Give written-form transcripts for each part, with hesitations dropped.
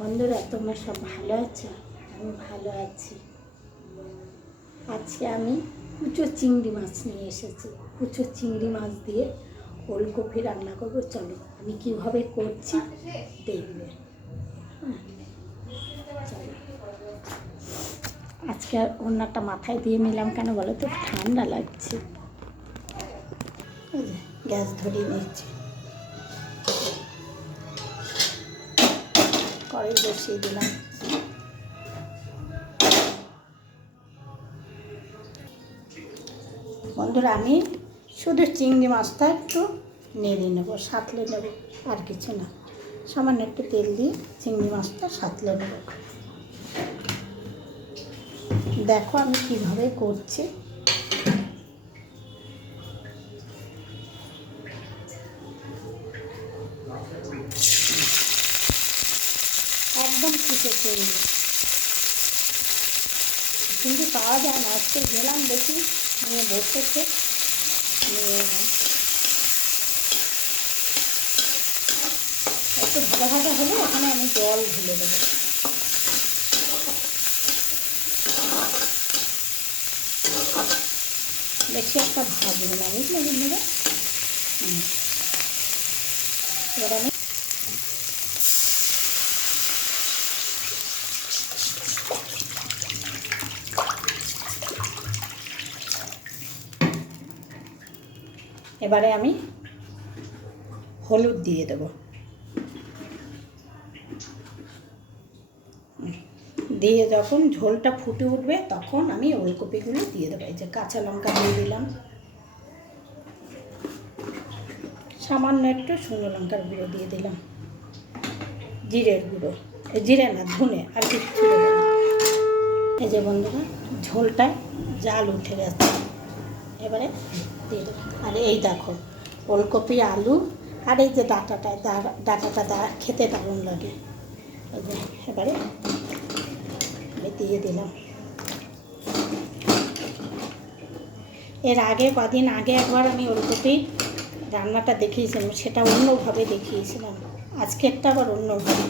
বন্ধুরা, তোমরা সব ভালো আছো? আমি ভালো আছি। আজকে আমি কুচো চিংড়ি মাছ নিয়ে এসেছি। কুচো চিংড়ি মাছ দিয়ে ওলকপি রান্না করবো। চলো আমি কীভাবে করছি দেখবে। চলো, আজকে ওড়নাটা মাথায় দিয়ে নিলাম কেন বলো তো, ঠান্ডা লাগছে। গ্যাস ধরিয়ে নিচ্ছি, কড়াই বসিয়ে দিলাম। বন্ধুরা, আমি শুধু চিংড়ি মাছটা একটু নেড়ে নেব, সাঁতলে নেব, আর কিছু না। সামান্য একটু তেল দিয়ে চিংড়ি মাছটা সাঁতলে নেব। দেখো আমি কীভাবে করছি। একদম কুচো চিংড়ি, চিংড়ি পাওয়া যায় না। আজকে গেলাম দেখি, নিয়ে বসেছে, নিয়ে একটু ভাজা ভাজা হলে ওখানে আমি জল ঢেলে দেবো। বেশি একটা ভাজবো না, বুঝলে বন্ধুরা। এবার আমি এবারে আমি হলুদ দিয়ে দেব। দিয়ে যখন ঝোলটা ফুটে উঠবে তখন আমি ওলকপিগুলো দিয়ে দেবো। এই যে কাঁচা লঙ্কা দিয়ে দিলাম, সামান্য একটু শুকনো লঙ্কার গুঁড়ো দিয়ে দিলাম, জিরের গুঁড়ো, জিরে না ধনে, আর কিছু দেবো না। এই যে বন্ধুরা, ঝোলটা জাল উঠে গেছে, এবারে দিয়ে দেবো। আর এই দেখো ওলকপি, আলু, আর এই যে ডাঁটাটা খেতে দারুণ লাগে। এই যে এবারে আমি দিয়ে দিলাম। এর আগে কদিন আগে একবার আমি ওলকপি রান্নাটা দেখিয়েছিলাম, সেটা অন্যভাবে দেখিয়েছিলাম। আজকেরটা আবার অন্যভাবে।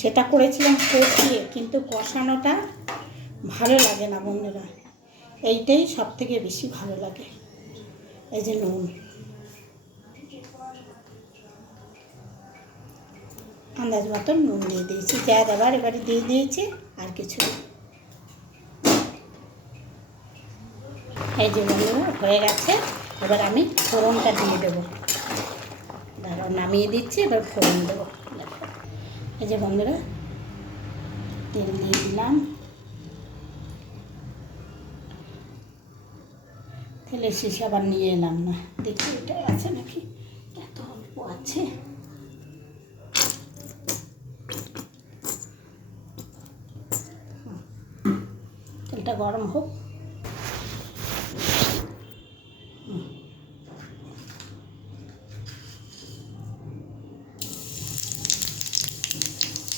সেটা করেছিলাম কষিয়ে, কিন্তু কষানোটা ভালো লাগে না বন্ধুরা। এইটাই সব থেকে বেশি ভালো লাগে। এই যে নুন, আন্দাজ মতন নুন দিয়ে দিয়েছি, যা দেবার এবারে দিয়ে দিয়েছি, আর কিছু। এই যে বন্ধুরা হয়ে গেছে। এবার আমি ফোড়নটা দিয়ে দেবো। দাঁড়াও, নামিয়ে দিচ্ছি, এবার ফোড়ন দেবো। এই যে বন্ধুরা, তেল দিয়ে দিলাম। তেলের শিশা আবার নিয়ে এলাম না, দেখি এটা আছে নাকি, এত অল্প আছে। তেলটা গরম হোক।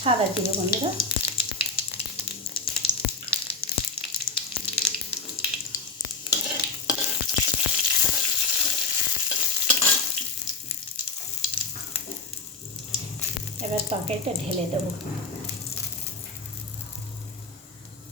সাদা জিরে বন্ধুরা, এবার তরকারিটা ঢেলে দেবো।